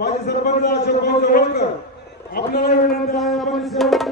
माझे सरपंच अशोकभाऊ जवळकर आपल्याला विनंती आहे आपण शेवटची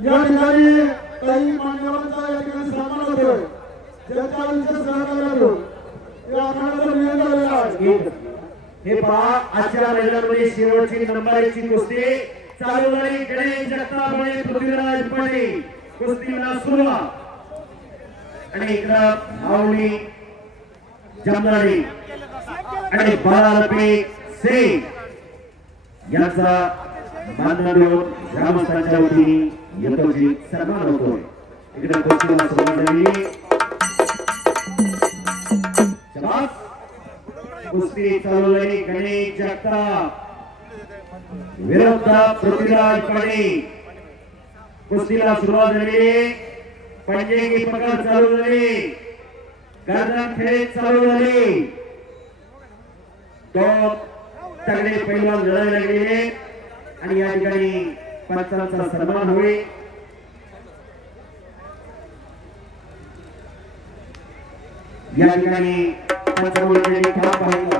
या ठिकाणी काही मान्यवरांचा या ठिकाणी सन्मान होतोय. ज्यांच्या विशेष सहकार्यातून या आखाड्याचं नियोजन झालेलं आहे. हे पहा आजच्या मैदानामध्ये शेवटची नंबरची कुस्ती. चालू झाली. गणेश जगतापणे पृथ्वीराज पणे कुस्तीला सुरुवात. आणि इकडं भावली जमनारी आणि बाळालपे सिंग यांचा मानधन देऊन ग्रामस्थांच्या वतीने यथोचित सन्मान होतोय इकडे कुस्तीला सुरुवात झाली कुस्ती चालू गणेश जगताप. विरुद्ध पृथ्वीराज कुस्तीला सुरुवात झाली पकड चालू झाली गर्दन खेळ चालू झाली दोन तगडे पैलवान लढायला गेले आणि या ठिकाणी पंचांचा सन्मान होईल. या ठिकाणी पंचमंडळी काम पाहिलं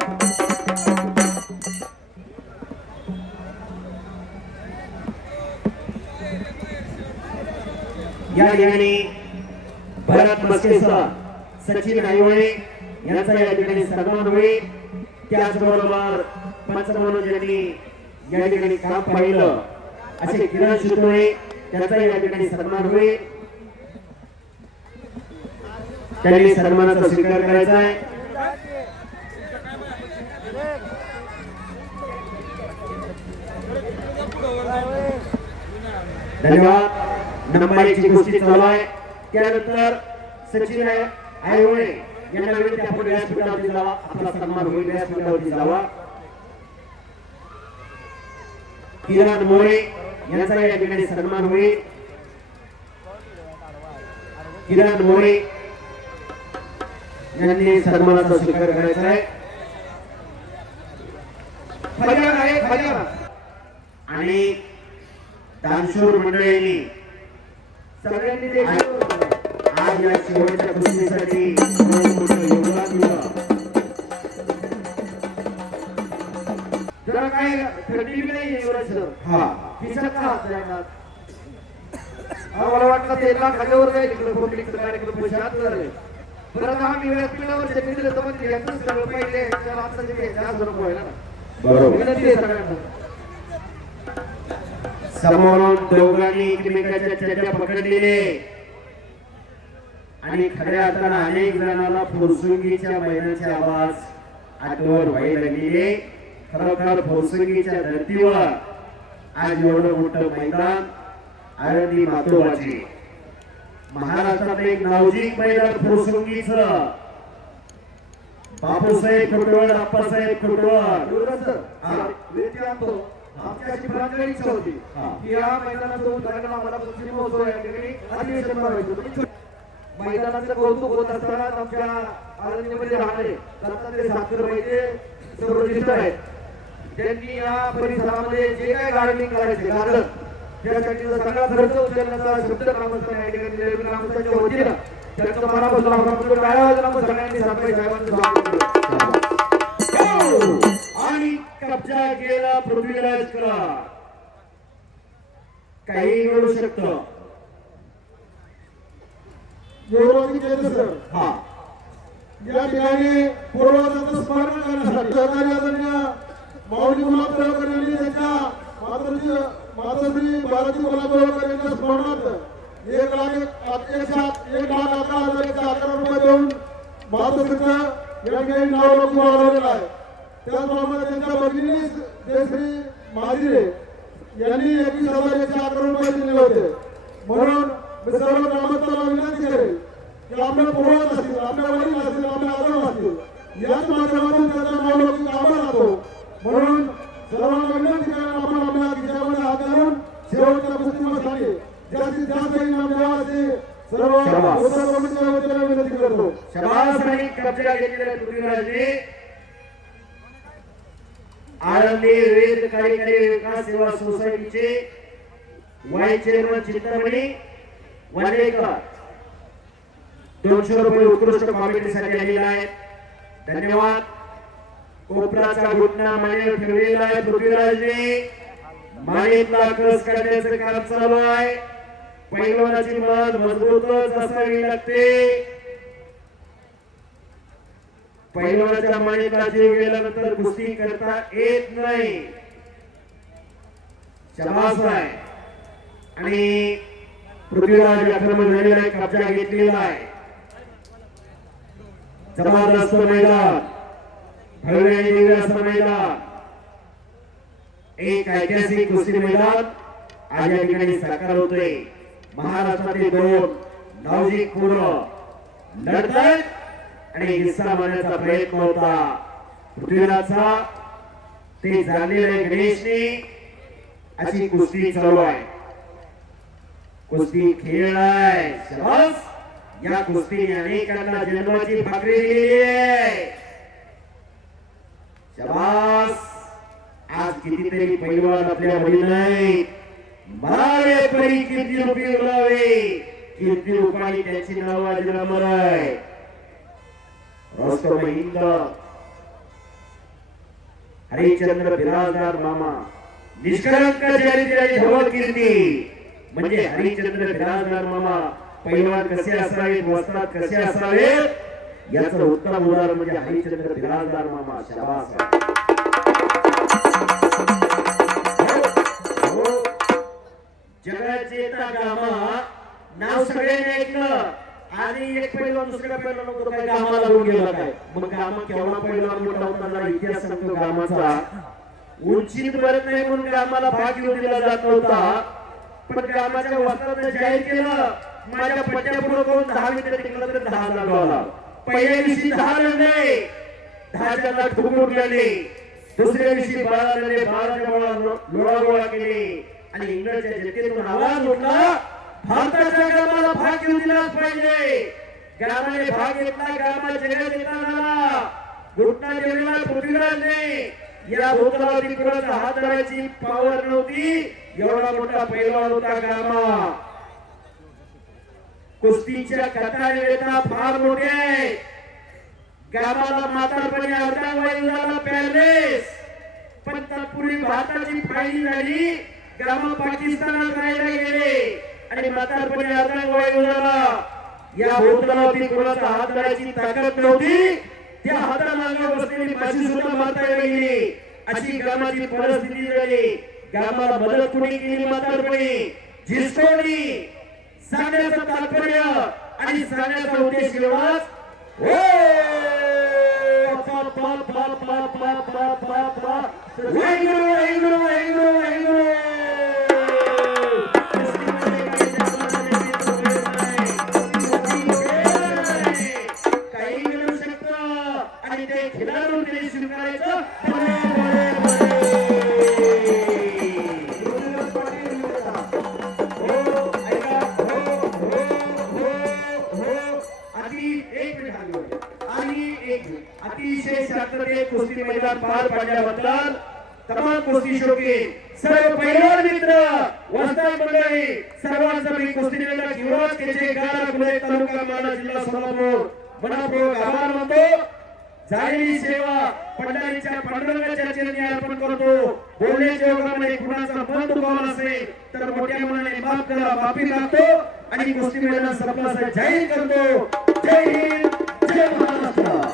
या ठिकाणी भरत मस्केसह सचिन नाईवळे यांचा या ठिकाणी सन्मान होईल. त्याचबरोबर पंचमनोज यांनी या ठिकाणी काम पाहिलं. असे किरण शितोळे त्यांचा या ठिकाणी सन्मान होईल. त्यांनी सन्मानाचा स्वीकार करायचा आहे. धन्यवाद. नंबरची गोष्टी चालू आहे. त्यानंतर सचिन आयोळे यांना विनंती आपण व्यासपीठावरती जावा. आपला सन्मान होईल व्यासपीठावरती जावा. किरण मोरे यांचा या ठिकाणी सन्मान होईल. किरण मोरे यांनी सन्मानाचा स्वीकार करायचा आहे. आणि दानशूर मंडळींनी सगळ्यांनी आज या शेवटच्या मोठं योगदान दिलं. जरा काय थंडी बी नाही एवढं हा. मला वाटलं ते एका खाल्यावर जाईल इकडे पब्लिकचा कार्यक्रम पैसे हात झाले. परत आम्ही व्यासपीठावर जे मित्र तर म्हणजे यांचं सगळं पहिले त्या माणसाचे ते जास्त नको व्हायला ना. बरोबर. विनंती आहे सगळ्यांना. समोरून दोघांनी एकमेकाच्या चर्चा पकडलेले. आणि खऱ्या अर्थानं अनेक जणांना फुरसुंगीच्या मैदानाचे आवाज आठवर व्हायला लागलेले. खरोखर फुरसुंगीच्या धर्तीवर आज एवढं मोठं मैदान आळंदी मातोबाची महाराष्ट्रात एक नावजिक मैदान फुरसुंगीचं बापूसाहेब खुटवळ अप्पासाहेब खुटवळ एवढं सर. विनंती आणतो आमची अशी प्रांजळ इच्छा होती. की या मैदानाचं उद्घाटन आम्हाला पश्चिम महोत्सव या ठिकाणी अधिवेशन भरवायचं होतं. छोट- मैदानाचं कौतुक होत असताना आमच्या आनंदीमध्ये राहणारे दत्तात्रय साखरबाईचे सर्वज्येष्ठ आहेत त्यांनी या परिसरामध्ये जे काय गार्डनिंग करायचे गार्डन त्यासाठी सगळा खर्च उचलण्याचा शब्द ग्रामस्थांनी या ठिकाणी ग्रामस्थांच्या वतीनं त्यांचं मनापासून सगळ्यांनी साहेबांचं हो! आणि कब्जा केला पृथ्वीराज करा. काही घडू शकत. सर. हा. या ठिकाणी पूर्वजांचं स्मरण करण्यासाठी सहकारी माऊली गुलाब देवकर यांनी त्यांच्या मातृश्री मातृश्री बालाजी गुलाब देवकर यांच्या स्मरणार्थ एक लाख एक एक लाख एक लाख अकरा हजार एकशे अकरा रुपये देऊन मातृश्रीचं या ठिकाणी नाव लोक वाढवलेलं आहे. त्याचप्रमाणे त्यांच्या भगिनी जयश्री महाजिरे यांनी एकवीस हजार एकशे अकरा रुपये दिले होते. म्हणून मी सर्व ग्रामस्थांना विनंती करेल की आपल्या पूर्वज असतील आपल्या वडील असतील आपल्या आजोबा असतील याच माध्यमातून त्यांचा म्हणून सर्वांना विनंती करायला आपण आपल्या खिशामध्ये हात घालून शेवटच्या कुस्तीमध्ये जास्तीत जास्त इनाम मिळावाचे सर्व कमिटीच्या वतीने विनंती करतो. आळंदी विविध कार्यकारी विकास सेवा सोसायटीचे वाईस चेअरमन चिंतामणी वाडेकर दोनशे रुपये उत्कृष्ट कॉमेडीसाठी आलेले आहेत. धन्यवाद. कोपराचा घुटना माने ठेवलेला आहे पृथ्वीराजने. मानेतला कस करण्याचं काम चालू आहे. पैलवानाची मत मजबूतच असावी लागते. पैलवानाच्या मानेतला जीव गेल्यानंतर कुस्ती करता येत नाही. शबास आहे. आणि पृथ्वीराज आक्रमण झालेला आहे कब्जा घेतलेला आहे. जबरदस्त मैदान. भव्य आणि असं मैदान एक ऐतिहासिक कुस्ती मैदान आज या ठिकाणी साकार होतोय. महाराष्ट्रातील दोन नावजी खुर लढतायत आणि हिस्सा मारण्याचा प्रयत्न होता. पृथ्वीराजचा ते जाणलेले गणेशने. अशी कुस्ती चालू आहे. कुस्ती खेळ आहे. या कुस्तीने अनेकांना जन्माची भाकरी दिलेली आहे. शबास. आज कितीतरी पैलवान आपल्या वडील नाही मारे परी किती रुपये उलावे? किती रुपये त्याची नाव आज अमर आहे. रोस्तम हिंद हरिश्चंद्र बिराजदार मामा. निष्कलंक चरित्राची धवल कीर्ती. म्हणजे हरिचंद्र बिराजदार मामा पैलवान कसे असावेत वस्त्रात कसे असावेत? याचं उत्तम उदाहरण म्हणजे हरिश्चंद्र बिराजदार मामा शाबास. जगाचे नाव सगळ्यांनी ऐकलं. आणि एक पैलवान दुसऱ्या पैलवान होतो काय लागून गेला काय? मग केवढा पैलवान मोठा होता जरा इतिहास सांगतो गामाचा उंचीत भरत नाही म्हणून गामाला भाग घेऊन दिला जात नव्हता. पण गामाच्या वस्त्रानं जाहीर केलं. माझ्या पट्ट्या पुढे करून दहा मिनिटं टिकलं तर दहा डॉलर पहिल्या दिवशी दहा रनले दहा जणांना ठुकून उरलेले दुसऱ्या दिवशी बारा रनले बाराच्या गोळा लोळा गोळा केले. आणि इंग्लंडच्या जनतेतून आवाज उठला भारताच्या ग्रामाला भाग घेऊन दिलाच पाहिजे. ग्रामाने भाग घेतला ग्रामा जगात येता झाला घुटना जेवलेला पृथ्वीराजने. या भूतलावरती कुणाचा हात धरायची पावर नव्हती. एवढा मोठा पैलवान होता ग्रामा. कुस्तीच्या कथा वेळेला फार मोठ्या आहे. गावाला म्हातारपणे अर्धा वय झाला पॅलेस पण तत्पूर्वी भारताची फायली झाली गावा पाकिस्तानात राहायला गेले. आणि म्हातारपणे अर्धा वय झाला. या भूतलावरती कोणाचा हात धरायची ताकद नव्हती. त्या हातामागे बसलेली माशी सुद्धा मारता गेली. अशी ग्रामाची परिस्थिती झाली. ग्रामाला मदत कुणी केली म्हातारपणी? झिस्कोनी सांगण्याचं तात्पर्य आणि सांगण्याचा उद्देश एवढाच. हो! एक अतिशय शांततेत कुस्ती मैदान पार पाडल्याबद्दल तमाम कुस्ती शौकीन सर्व पैलवान मित्र वस्ताद मंडळी सर्वांचा मी कुस्ती दिलेला युवराज केचे गारा पुणे तालुका माना जिल्हा सोलापूर. मनापूर्वक आभार मानतो. झालेली सेवा पंढरीच्या पंढरंगाच्या चरणी अर्पण करतो. बोलण्याच्या योगामध्ये कुणाचा मन दुखावला असेल तर मोठ्या मनाने माफ करा माफी मागतो आणि कुस्ती मैदान संपल्याचं जाहीर करतो. जय हिंद. जय महाराष्ट्र.